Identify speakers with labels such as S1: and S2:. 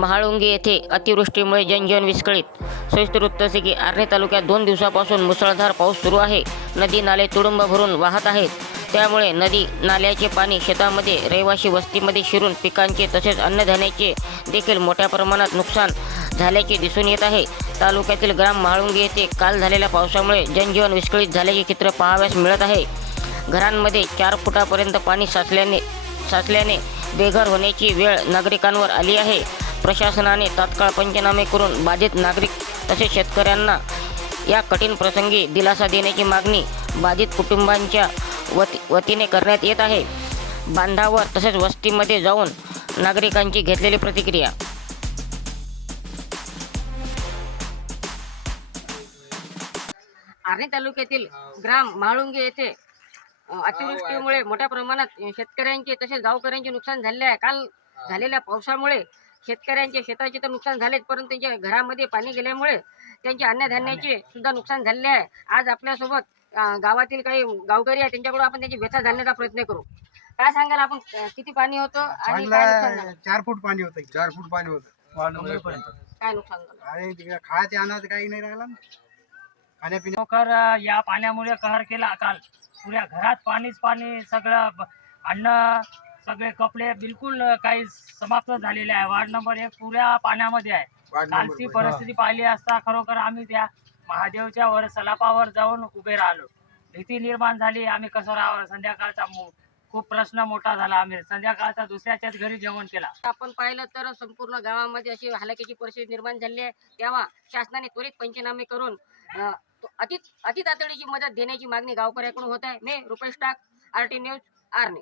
S1: महाळुंगे येथे अतिवृष्टीमुळे जनजीवन विस्कळीत. सविस्तर वृत्त असे की आर्णी तालुक्यात दोन दिवसापासून मुसळधार पाऊस सुरू आहे. नदी नाले तुडुंब भरून वाहत आहेत. त्यामुळे नदी नाल्याचे पाणी शेतामध्ये रहिवासी वस्तीमध्ये शिरून पिकांचे तसेच अन्नधान्याचे देखील मोठ्या प्रमाणात नुकसान झाल्याचे दिसून येत आहे. तालुक्यातील ग्राम महाळुंगे येथे काल झालेल्या पावसामुळे जनजीवन विस्कळीत झाल्याचे चित्र पाहाव्यास मिळत आहे. घरांमध्ये चार फुटापर्यंत पाणी साचल्याने साचल्याने बेघर होण्याची वेळ नागरिकांवर आली आहे. प्रशासनाने तात्काळ पंचनामे करून बाधित नागरिक तसेच शेतकऱ्यांना या कठीण प्रसंगी दिलासा देण्याची मागणी बाधित कुटुंबांच्या वती वतीने करण्यात येत आहे. बांधावर तसेच वस्तीमध्ये जाऊन नागरिकांची घेतलेली प्रतिक्रिया आर्णी तालुक्यातील ग्राम म्हाळुंगे येथे अतिवृष्टीमुळे मोठ्या प्रमाणात शेतकऱ्यांचे तसेच गावकऱ्यांचे नुकसान झाले आहे. काल झालेल्या पावसामुळे शेतकऱ्यांचे शेताचे तर नुकसान झालेच परंतु त्यांच्या घरामध्ये पाणी गेल्यामुळे त्यांचे अन्नधान्याचे सुद्धा नुकसान झाले आहे. आज आपल्यासोबत गावातील काही गावकरी आहे त्यांच्याकडून आपण त्यांची व्यथा जाणण्याचा प्रयत्न करू. काय सांगाल आपण किती पाणी होतं आणि काय नुकसान
S2: चांगला
S1: झालं?
S2: चार फूट पाणी होतं
S3: चार फूट पाणी होतं.
S1: काय नुकसान झालं?
S2: अनाज काही नाही राहिला ना. खाण्यापिण्या
S4: या पाण्यामुळे कहर केला काल. पुऱ्या घरात पाणीच पाणी सगळं ब- अन्न सगळे कपडे बिलकुल काही समाप्त झालेले आहे. वार्ड नंबर एक पुऱ्या पाण्यामध्ये आहे. कालची. परिस्थिती पाहिली असता खरोखर आम्ही त्या महादेवच्या वर सलापावर जाऊन उभे राहिलो. भीती निर्माण झाली. आम्ही कसं राहावं संध्याकाळचा खूप प्रश्न मोठा झाला आम्ही. संध्याकाळचा दुसऱ्याच्याच घरी जेवण केला.
S1: आपण पाहिलं तर संपूर्ण गावामध्ये अशी हलाखीची परिस्थिती निर्माण झाली आहे. तेव्हा शासनाने त्वरित पंचनामे करून अति अति तातडीची मदत देण्याची मागणी गावकऱ्याकडून होत आहे. मी रुपेश टाक आर टी न्यूज आर्णी